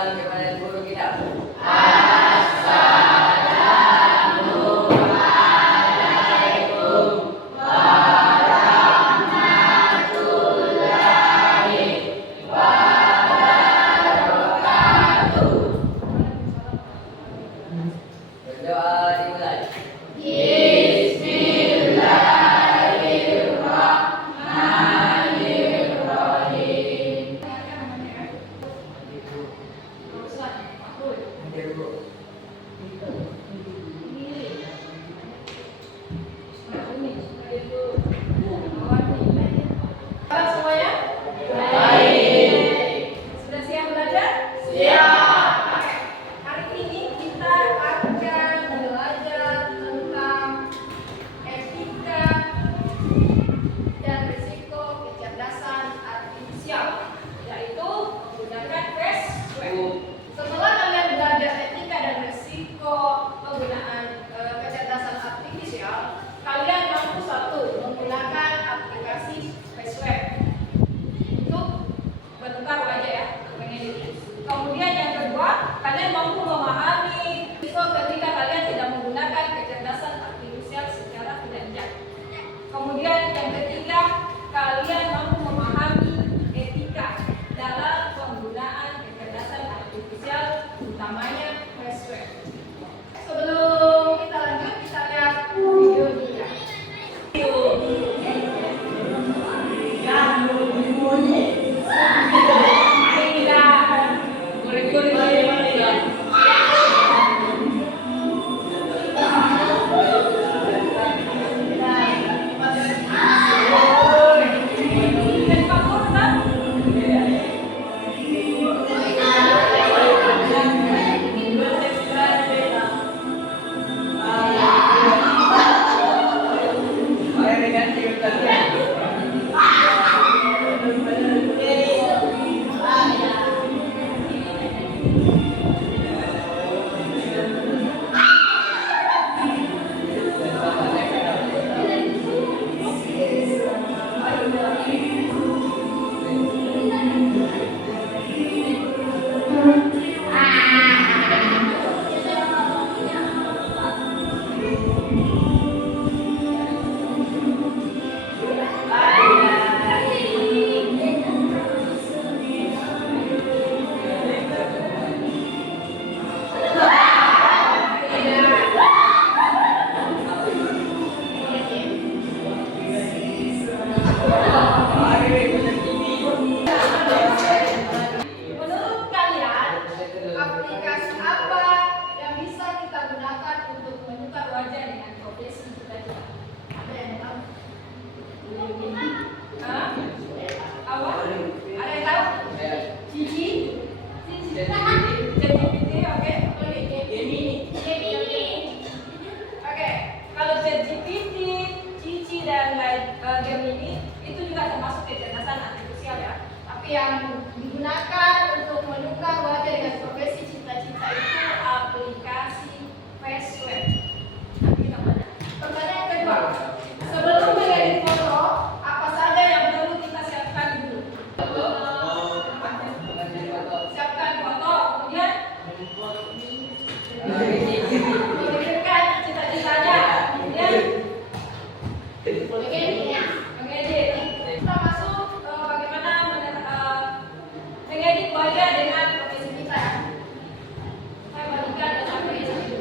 Salam kepada guru kita. Berdoa dimulai. Semuanya? Baik. Sudah siap belajar? Siap. Hari ini kita akan belajar tentang etika dan risiko kecerdasan artifisial, yaitu menggunakan Facebook. Setelah kalian belajar etika dan risiko penggunaan kecerdasan artifisial, kalian mampu satu menggunakan aplikasi Facebook untuk bentukar wajah ya, mengedit. Kemudian yang kedua, kalian mampu memahami risiko ketika kalian tidak menggunakan kecerdasan artifisial secara tidak. Kemudian yang ketiga, kalian mampu memahami etika dalam penggunaan kecerdasan artifisial, utamanya Facebook. Sebelum kita lanjut, kita lihat video dulu ya. Menurut kalian, aplikasi apa yang bisa kita gunakan untuk menukar wajah dengan profesi cita-cita? Ada yang tahu? Hah? Apa? Ada yang tahu? Cici? ChatGPT, oke. Oke, kalau ChatGPT, Cici dan Gemini itu juga termasuk kecerdasan artifisial ya. Tapi yang digunakan untuk menukar wajah dengan profesi cita-cita itu aplikasi Facebook. Pertanyaan kedua, sebelum mengedit foto, apa saja yang perlu kita siapkan dulu? Siapkan foto, kemudian memikirkan cita-citanya, kemudian mengedit. Kita masuk bagaimana mengedit wajah dengan profesi kita ya. Saya bagikan data profesi dulu.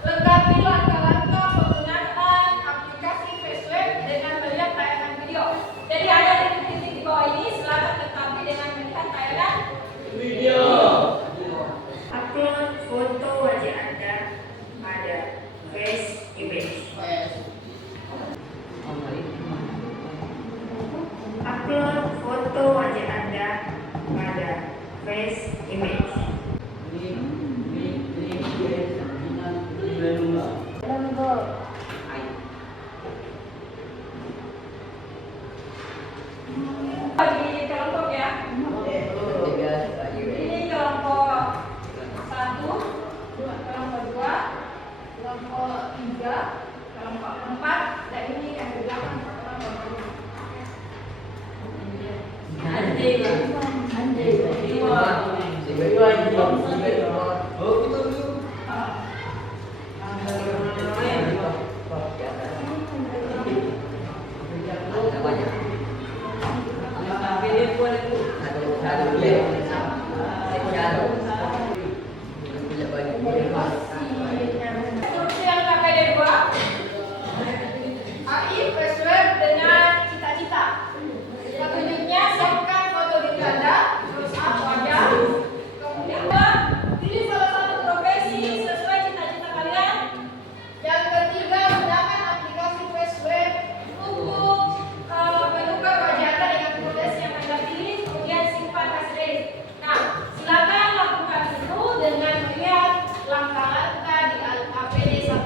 Lengkapi langkah-langkah penggunaan aplikasi Facebook dengan melihat tayangan video. Jadi ada titik-titik di bawah ini, silakan lengkapi dengan melihat tayangan video. Upload foto wajah Anda pada Face Image. Upload foto wajah Anda pada Face Image. Bagi kelompok ya. Ini kelompok 1, kelompok 2, kelompok 3, kelompok 4, dan ini yang di belakang kelompok 5. Instruksi yang KPD 2, AI Fresh Web dengan cita-cita. Petunjuknya siapkan foto diri Anda, terus wajah. Kemudian pilih salah satu profesi sesuai cita-cita kalian. Yang ketiga, gunakan aplikasi Fresh Web untuk menukar wajah Anda dengan profesi yang Anda pilih. Kemudian simpan hasil. Nah, silakan lakukan itu dengan melihat langkah-langkah di APD 1.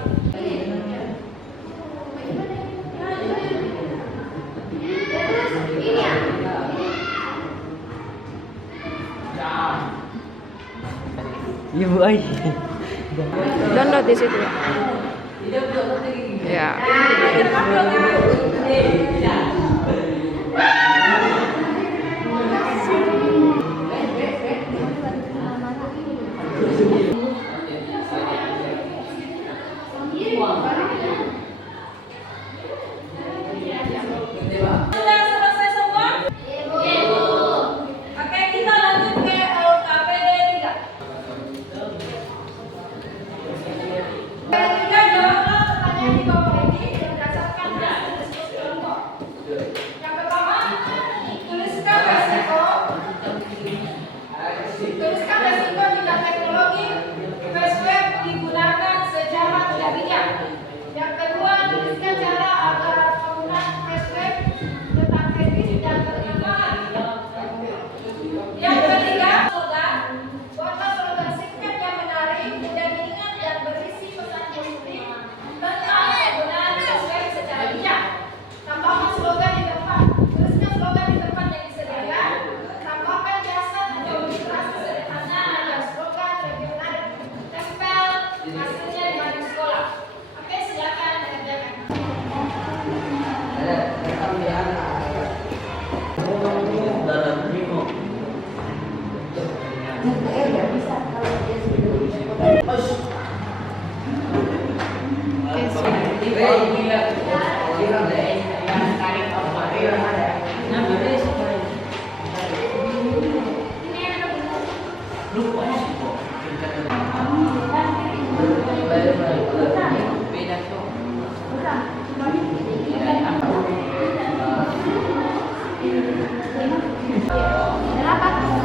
Iya Bu Ai. Download di situ ya. Sudah selesai semua? Oke, kita lanjut ke LKPD 3. Ketiga, jawablah pertanyaan di bawah ini berdasarkan hasil diskusi kelompok. Yang pertama, tuliskan resiko jika teknologi Fresh Web digunakan secara tidak bijak. Yang kedua, tuliskan cara agar penggunaan Fresh Web tetap etis dan bermanfaat. Yang ketiga, slogan. Buatlah slogan singkat yang menarik, mudah diingat dan berisi pesan positif tentang penggunaan Fresh Web secara bijak. Tambahkan slogan di depan. Tuliskan slogan di depan yang disediakan. Tambahkan jasad atau ilustrasi sederhana agar slogan lebih menarik. Tempel hasilnya di hadis sekolah. Oke, silakan kerjakan.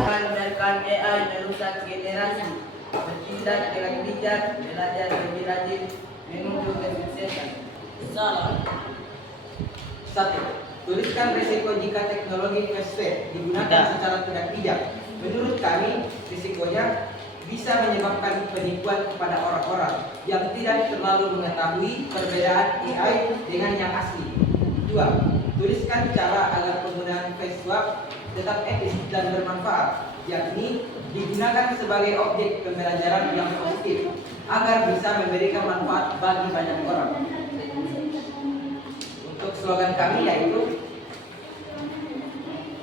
Menggunakan AI merusak generasi, bertindak dengan bijak, belajar lebih rajin, menuju kesuksesan. Salah. 1. Tuliskan risiko jika teknologi Fresh Web digunakan secara tidak bijak. Menurut kami, risikonya bisa menyebabkan penipuan kepada orang-orang yang tidak terlalu mengetahui perbedaan AI dengan yang asli. 2. Tuliskan cara agar penggunaan Fresh Web tetap etis dan bermanfaat, yakni digunakan sebagai objek pembelajaran yang positif agar bisa memberikan manfaat bagi banyak orang. Untuk slogan kami yaitu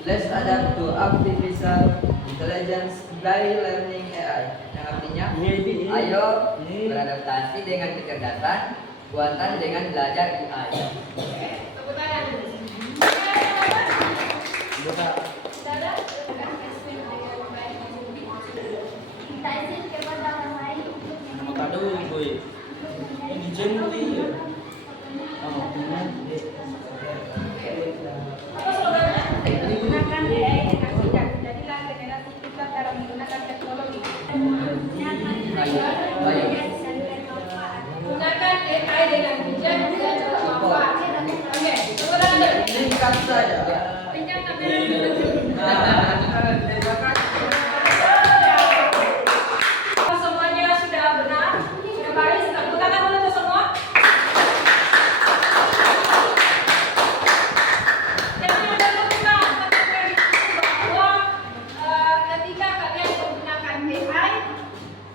Let's adapt to artificial intelligence by learning AI, yang artinya ayo beradaptasi dengan kecerdasan buatan dengan belajar AI. Tepuk tangan. Saudara, lakukan Fresh Web dengan baik. Kita izin kepada orang lain untuk apa slogannya? Gunakan AI dengan bijak. Jadilah generasi pintar dalam menggunakan teknologi. Gunakan AI dengan bijak dan bermanfaat. Oke, tepuk tangan. Singkat saja. Pinjam kamera dulu. Semuanya sudah benar, sudah baik. Tepuk tangan dulu untuk semua. Jangan ada lupa bahwa ketika kalian menggunakan AI,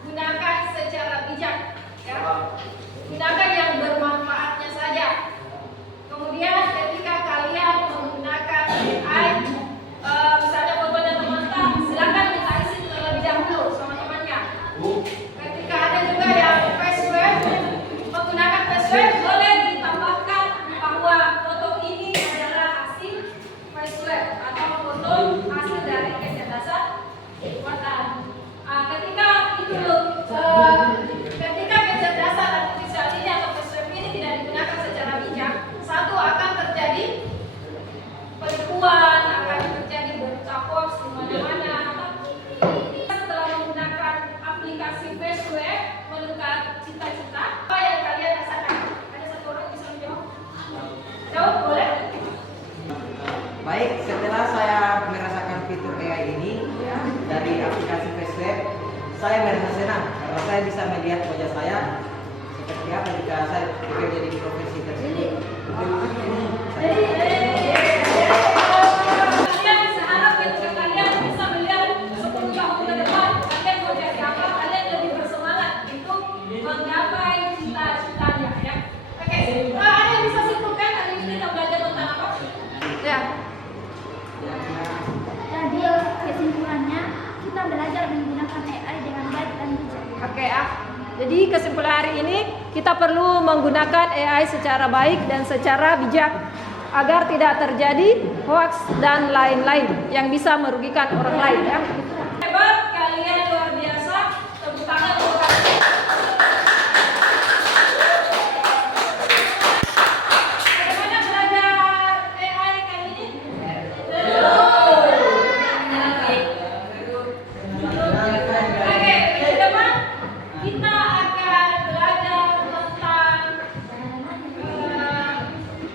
gunakan secara bijak, ya. Gunakan yang bermanfaat. Baik, setelah saya merasakan fitur AI ini dari aplikasi FaceLab, saya merasa senang karena saya bisa melihat wajah saya seperti apa jika saya bekerja di profesi tersebut. Kalian bisa harap ketika kalian bisa melihat 10 tahun ke depan, kalian mau jadi apa, kalian lebih bersemangat untuk menggapai cita-citanya ya. Oke, ada yang bisa simpulkan hari ini kita belajar tentang apa? Ya. Jadi kesimpulannya kita belajar menggunakan AI dengan baik dan bijak. Oke ya. Jadi kesimpulan hari ini kita perlu menggunakan AI secara baik dan secara bijak agar tidak terjadi hoax dan lain-lain yang bisa merugikan orang lain ya. Hebat, kalian luar biasa. Tepuk tangan untuk kalian. Bagaimana belajar AI kali ini? Oke, teman-teman, kita akan belajar tentang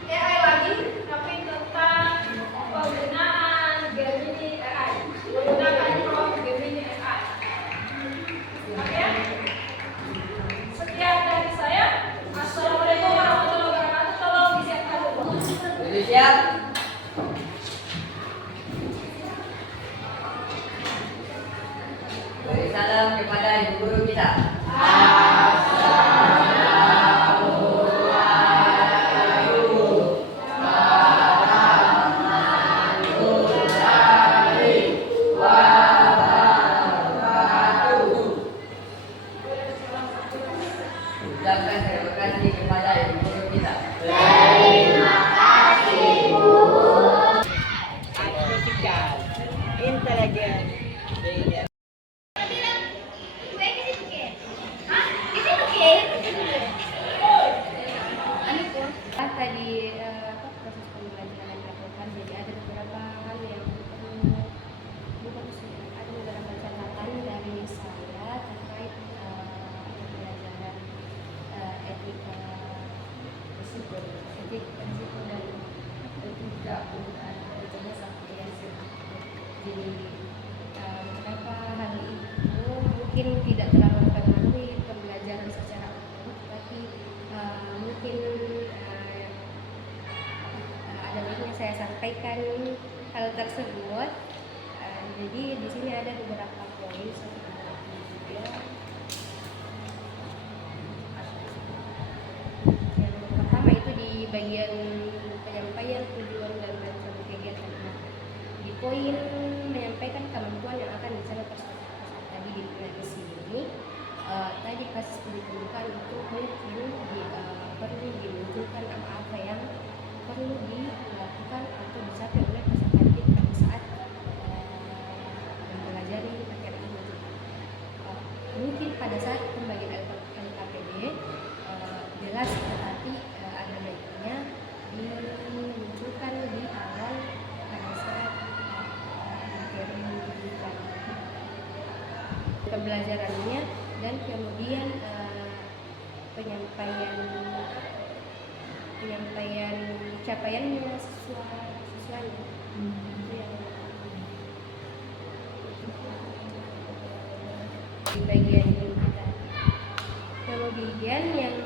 AI lagi, tapi tentang penggunaan Gemini AI, menggunakan prompt Gemini AI. Oke? Sekian dari saya. Assalamualaikum warahmatullahi wabarakatuh. Tolong disiapkan dulu. Siap. Beri salam kepada ibu guru kita. Ucapkan terima kasih kepada ibu guru kita. Tadi proses pembelajaran yang dilakukan, jadi ada beberapa hal yang perlu ada beberapa catatan dari saya terkait pembelajaran etika risiko dan etika penggunaan kerjanya sampai ya. Jadi beberapa hal itu mungkin tidak terlalu mempengaruhi pembelajaran secara umum, tapi mungkin ada baiknya saya sampaikan hal tersebut. Jadi di sini ada beberapa poin seperti yang pertama itu di bagian penyampaian tujuan dan macam kegiatan. Di poin menyampaikan kemampuan yang akan dicapai peserta tadi di sini. Tadi pas ditentukan itu mungkin perlu dimunculkan apa-apa yang perlu dilakukan atau dicapai oleh peserta didik pada saat mempelajari materi ini. Mungkin pada saat pembagian LKPD jelas, tetapi ada baiknya dimunculkan di awal pada saat materi pembelajarannya, dan kemudian penyampaian capaiannya sesuai itu yang di bagian ini kita. Kemudian yang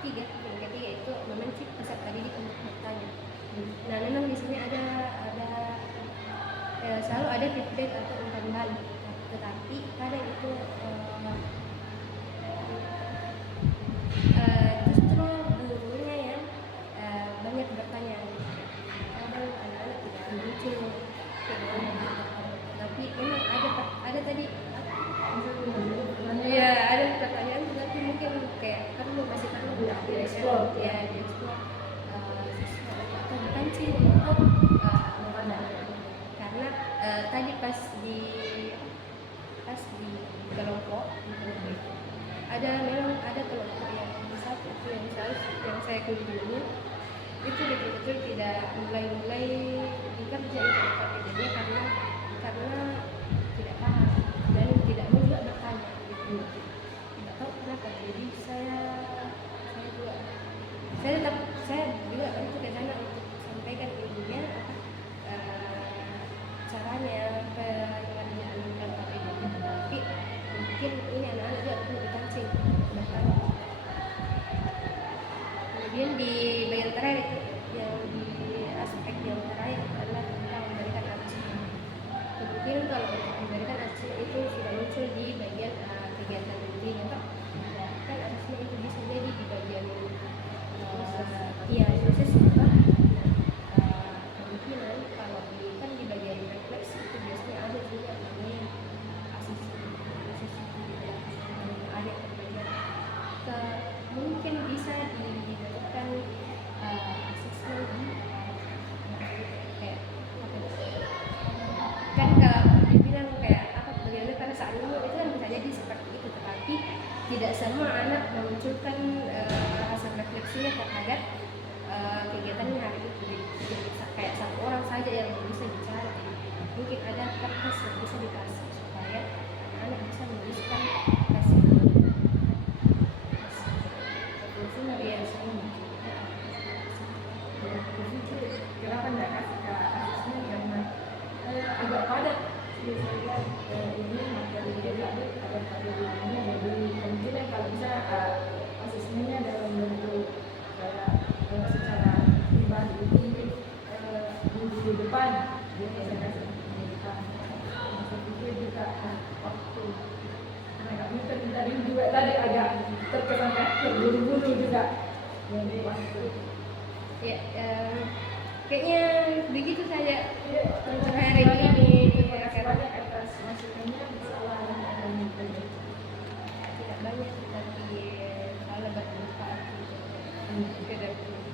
ketiga itu memancing peserta didik untuk bertanya. Nah, memang di sini ada selalu ada feedback atau umpan-umpan, tetapi kadang itu justru gurunya yang banyak bertanya. Kadang anak-anak tidak muncul, tapi memang ada tadi ya ada pertanyaan, tetapi mungkin kayak masih perlu dieksplor atau dipancing untuk karena tadi pas di kelompok memang ada kelompok yang satu itu yang saya kunjungi itu betul-betul tidak mulai bekerja itu KPD-nya karena tidak paham dan tidak mau juga bertanya gitu. Tidak tahu kenapa. Jadi saya juga itu ke sana untuk sampaikan mungkin bisa dilakukan asesmen kayak apa ya? Kan kalau dibilang kayak apa bagaimana pada saat ini itu kan bisa jadi seperti itu, tetapi tidak semua anak memunculkan hasil refleksinya terhadap kegiatannya hari itu. Jadi kayak satu orang saja yang bisa bicara, mungkin ada kertas yang bisa dikasih supaya anak bisa menuliskan hasil Kenapa nggak kasih ke asesmen karena agak padat sih saya lihat ini materi jadi ada pada dirinya, jadi kemungkinan kalau bisa asesmennya dalam bentuk secara pribadi itu di depan dia bisa kasih di depan. Saya pikir juga waktu kami tadi juga tadi agak terkesan terburu-buru juga, jadi waktu ya kayaknya begitu saja untuk hari banyak ini. terima kasih banyak atas masukannya, salah dan Tidak banyak tapi salah bermanfaat untuk ke depan.